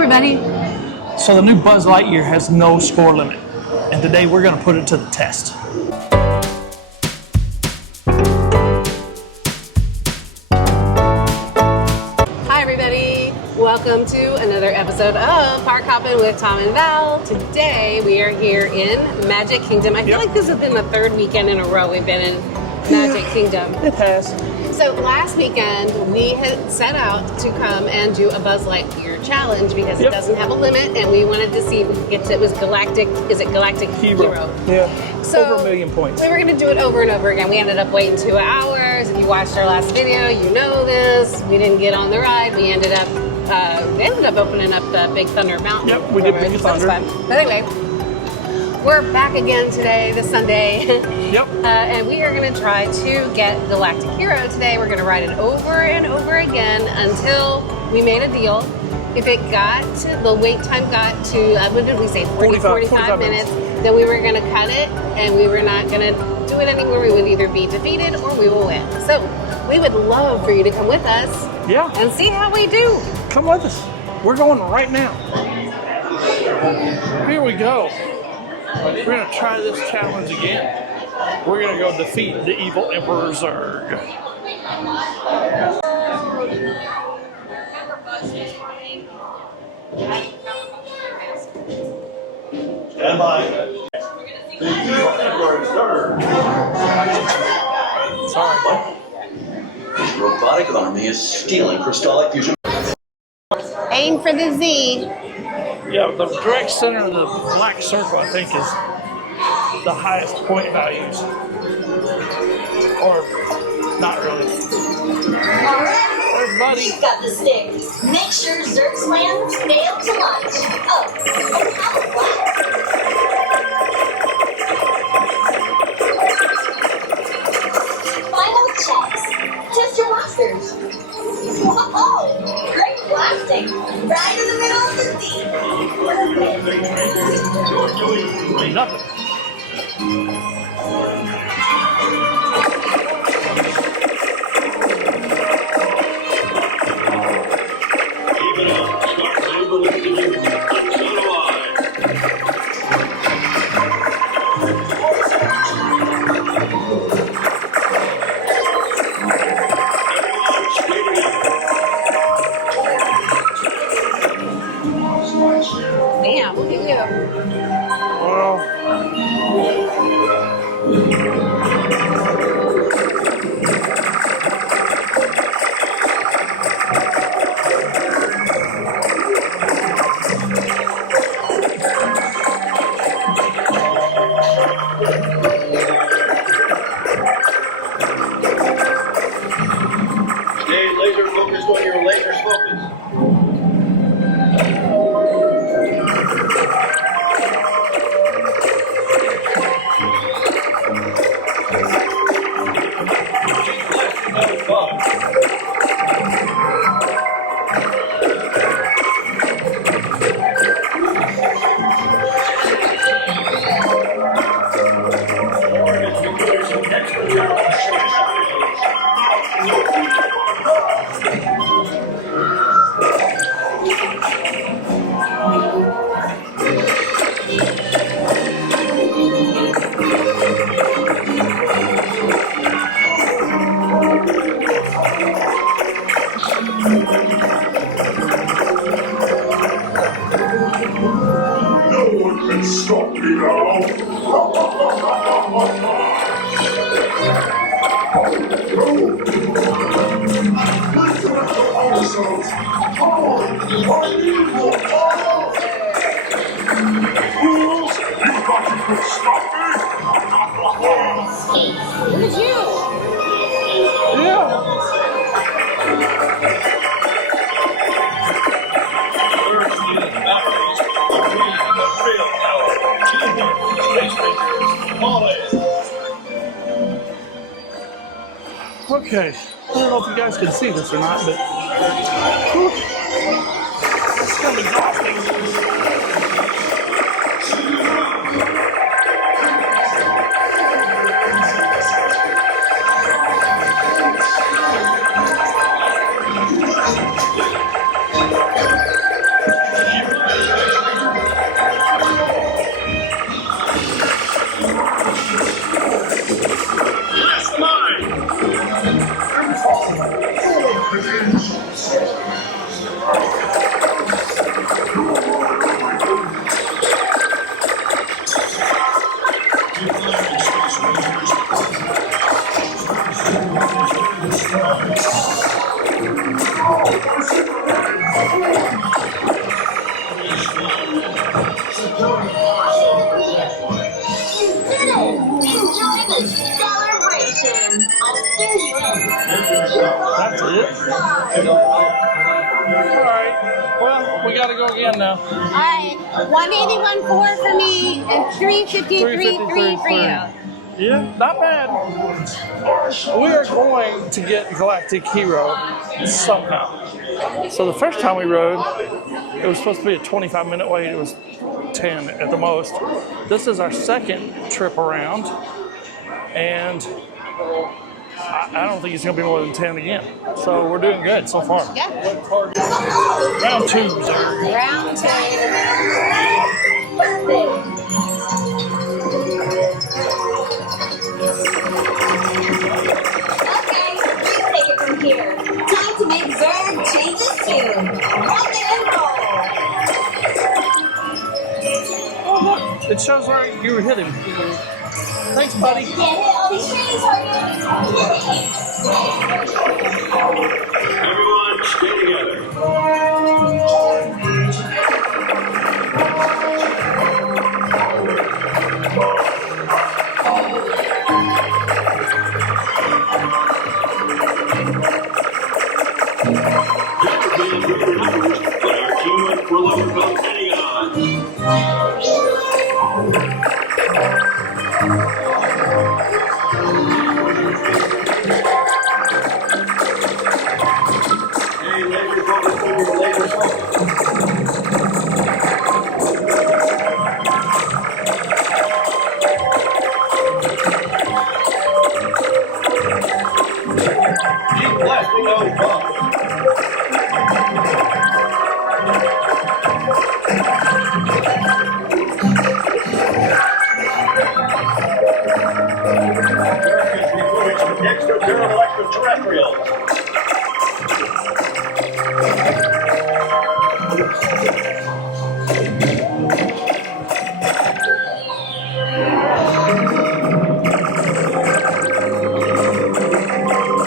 everybody. So the new Buzz Lightyear has no score limit, and today we're going to put it to the test. Hi everybody, welcome to another episode of Park Hopping with Tom and Val. Today we are here in Magic Kingdom. I feel like this has been the third weekend in a row we've been in Magic Kingdom. It has. So last weekend we had set out to come and do a Buzz Lightyear challenge because it doesn't have a limit, and we wanted to see if we could get to, it was Galactic, is it Galactic Hero? Yeah, so over 1 million points. We were going to do it over and over again. We ended up waiting 2 hours. If you watched our last video, you know this. We didn't get on the ride. We ended up opening up the Big Thunder Mountain. Yep, we did Big Thunder. But anyway, we're back again today, this Sunday. Yep. And we are going to try to get Galactic Hero today. We're going to ride it over and over again until we made a deal. If it got to, the wait time got to, what did we say, 45 minutes, then we were going to cut it, and we were not going to do it anymore. We would either be defeated or we will win. So we would love for you to come with us and see how we do. Come with us. We're going right now. Here we go. We're going to try this challenge again. We're going to go defeat the evil Emperor Zurg. Stand by. The evil Emperor Zurg. Sorry. His robotic army is stealing crystallic fusion. Aim for the Z. Yeah, the direct center of the black circle, I think, is the highest point values. Or not really. There's Buddy. You've got the stick. Make sure Zurg's plans fail to launch. Oh, and how black? Final checks. Test your blasters. Whoa! Great blasting! Right in the middle of the sea. Nothing. Damn, look at you. Well, Stay laser focused on your laser focus. No one can stop me now. Fools, you thought you could stop me? Look at you. First use batteries. Using the real power. Teamwork. Space Rangers. Always. okay. I don't know if you guys can see this or not, but whew, it's kind of exhausting. That's it? Alright. Well, we gotta go again now. Alright, 181.4 for me and 353.3 for you. Yeah, not bad. We are going to get Galactic Hero somehow. So the first time we rode, it was supposed to be a 25-minute wait. It was 10 at the most. This is our second trip around, and I don't think it's going to be more than 10 again. So we're doing good so far. Yeah. Round 2, Missouri. Round 2. Okay, you take it from here. Time to make Zerg changes too. Rock and roll. Oh, look. It shows where you were hitting. Thanks, buddy. Can't hit all these trees, are you? Everyone, stay together. But our team went for lower from Pentagon. Hey, laser focus, laser focus. Keep blasting those bombs. Americans reporting some extraterrestrial extraterrestrials.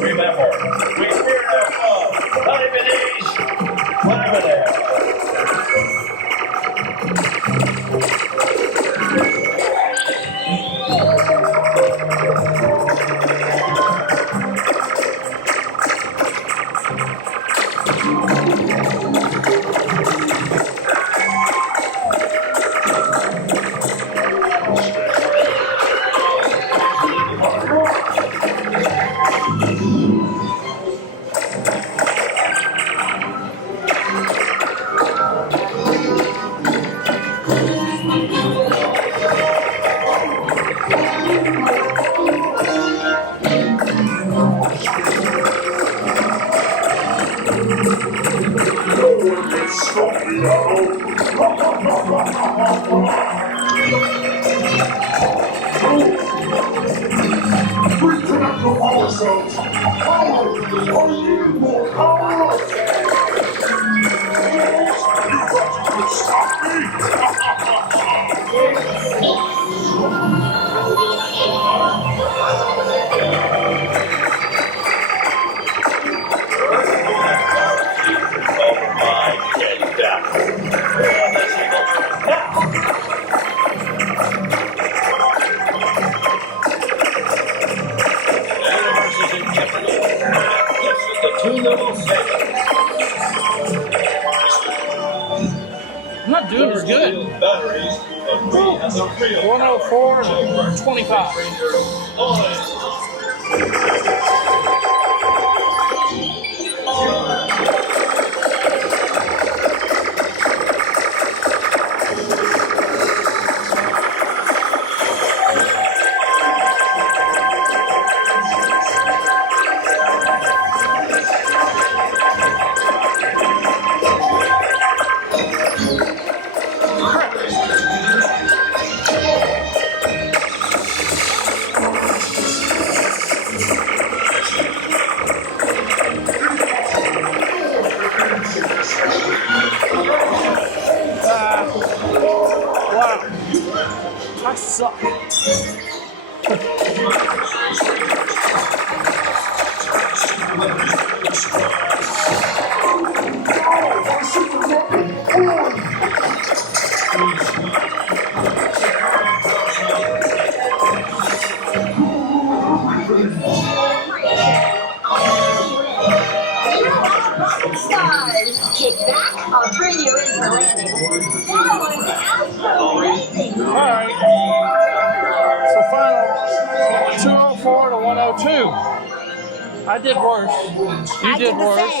Remember, we fear no foe, not even these. Whatever they are. Stop me now! Reconnect your power cells! Power! Are you more power? You thought you could stop Over my dead back. Let's see now. The universe is in jeopardy. This is the tune that will save it. I'm not doing as good. Batteries, but we have the real 104 and 25. Wow. I suck. you're in for landing. That was amazing. All right. So final 204 to 102. I did worse. You I did the worse.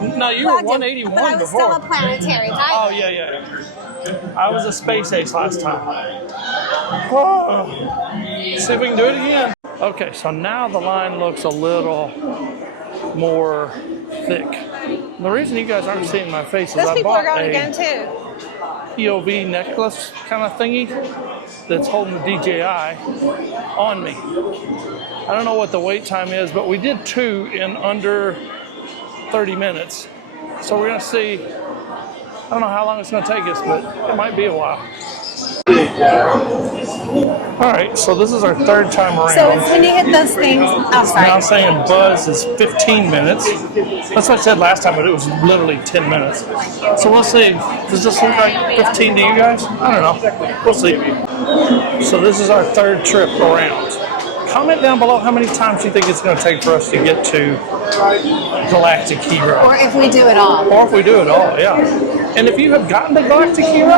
same. No, you Well, were I did, 181 but I was before. still a planetary pilot. Oh, yeah. I was a space ace last time. Oh. See if we can do it again. Okay, so now the line looks a little more thick. The reason you guys aren't seeing my face is Those I people are bought going a again too. POV necklace kind of thingy that's holding the DJI on me. I don't know what the wait time is, but we did 2 in under 30 minutes. So we're gonna see, I don't know how long it's gonna take us, but it might be a while. All right, so this is our 3rd time around. So it's when you hit those things. Oh, sorry. Now I'm saying buzz is 15 minutes. That's what I said last time, but it was literally 10 minutes. So we'll see. Does this look like 15 to you guys? I don't know. We'll see. So this is our 3rd trip around. Comment down below how many times you think it's going to take for us to get to Galactic Hero. Or if we do it all. Or if we do it all, yeah. And if you have gotten to Galactic Hero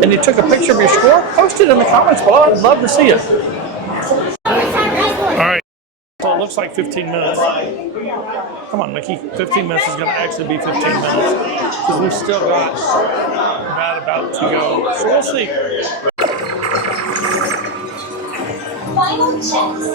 and you took a picture of your score, post it in the comments below. I'd love to see it. All right. So it looks like 15 minutes. Come on, Mickey. 15 minutes is going to actually be 15 minutes because we've still got that about to go. So we'll see. Final checks.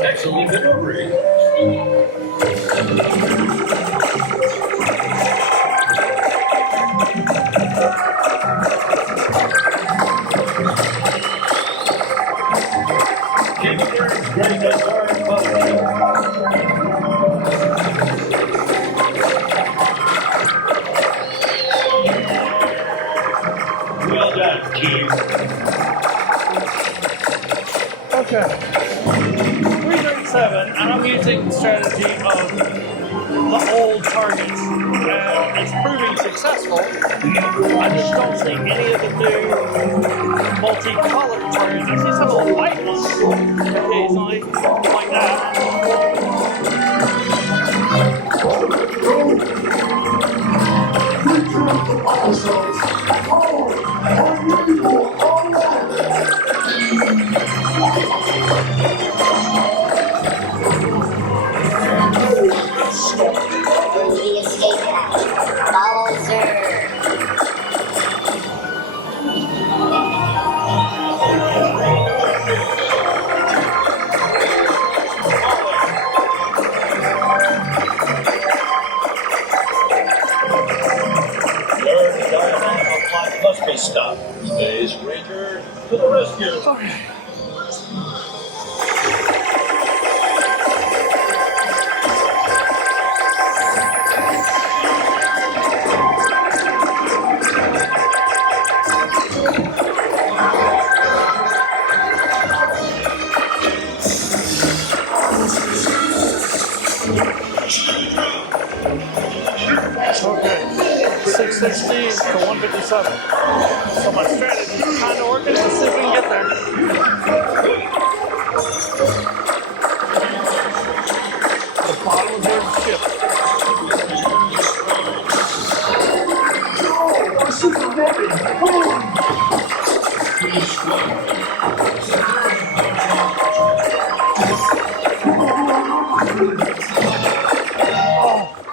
Excellent delivery. Well done, Keith. Okay. 337, and I'm using the strategy of the old targets, and it's proving successful. I just don't see any of the new multicolored targets. I see some of the white ones occasionally, like that. The escape hatch. Bowser. Third diamond flight must be stopped. Space Ranger to the rescue. Okay. Okay, 660 to 157. So my strategy is kind of working. Let's see if we can get there. The bottom of the ship. Oh, super ready. Come on.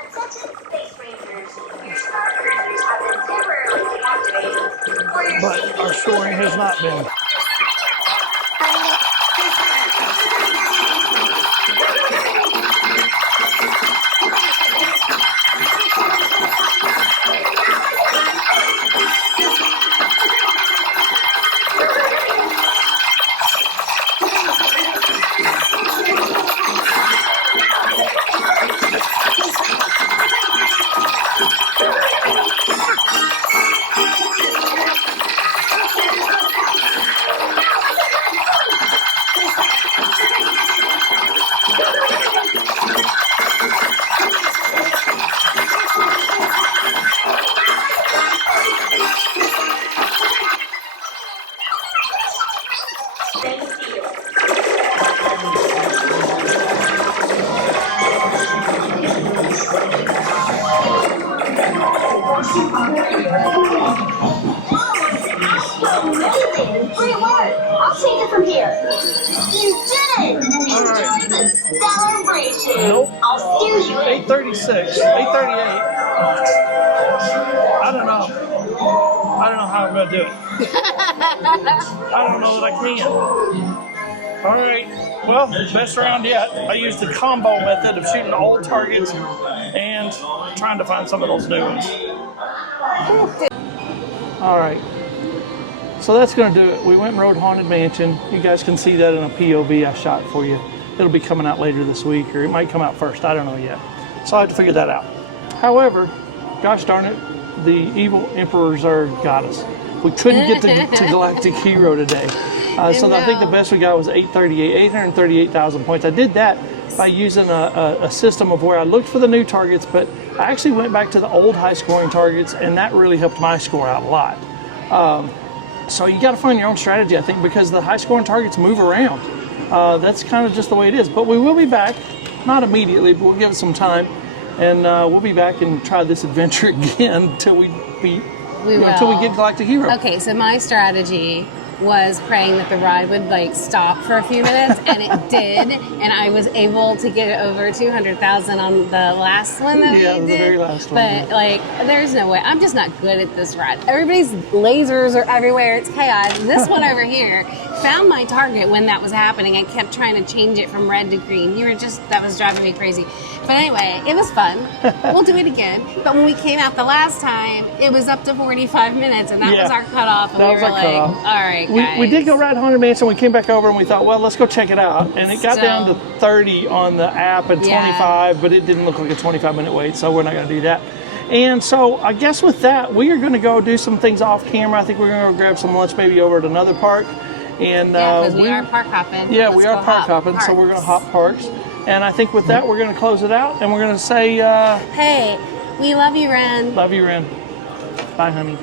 Attention Space Rangers. Your star cruisers have been temporarily deactivated. But our shoring has not been. Lightyear. You did it! Enjoy the celebration. Nope. I'll steer you in. 8:36, 8:38. I don't know. I don't know how I'm gonna do it. I don't know that I can. All right. Well, best round yet. I used the combo method of shooting old targets and trying to find some of those new ones. All right. So that's going to do it. We went and rode Haunted Mansion. You guys can see that in a POV I shot for you. It'll be coming out later this week, or it might come out first. I don't know yet. So I have to figure that out. However, gosh darn it, the evil Emperor Zurg got us. We couldn't get to Galactic Hero today. So I think the best we got was 838,000 points. I did that by using a system of where I looked for the new targets, but I actually went back to the old high scoring targets, and that really helped my score out a lot. So you got to find your own strategy, I think, because the high scoring targets move around. That's kind of just the way it is. But we will be back, not immediately, but we'll give it some time, and we'll be back and try this adventure again until we get Galactic Hero. Okay, so my strategy was praying that the ride would like stop for a few minutes, and it did, and I was able to get over 200,000 on the last one that we did. The very last one. But like, there's no way. I'm just not good at this ride. Everybody's lasers are everywhere. It's chaos. This one over here found my target when that was happening. I kept trying to change it from red to green. That was driving me crazy. But anyway, it was fun. We'll do it again. But when we came out the last time, it was up to 45 minutes, and that was our cutoff. And we were like, all right, guys. We did go ride Haunted Mansion. We came back over and we thought, well, let's go check it out. And it got down to 30 on the app and 25, but it didn't look like a 25-minute wait, so we're not going to do that. And so I guess with that, we are going to go do some things off camera. I think we're going to go grab some lunch maybe over at another park. And because we are park hopping. Yeah, we are park hopping, so we're going to hop parks. And I think with that, we're going to close it out, and we're going to say, hey, we love you, Ren. Love you, Ren. Bye, honey.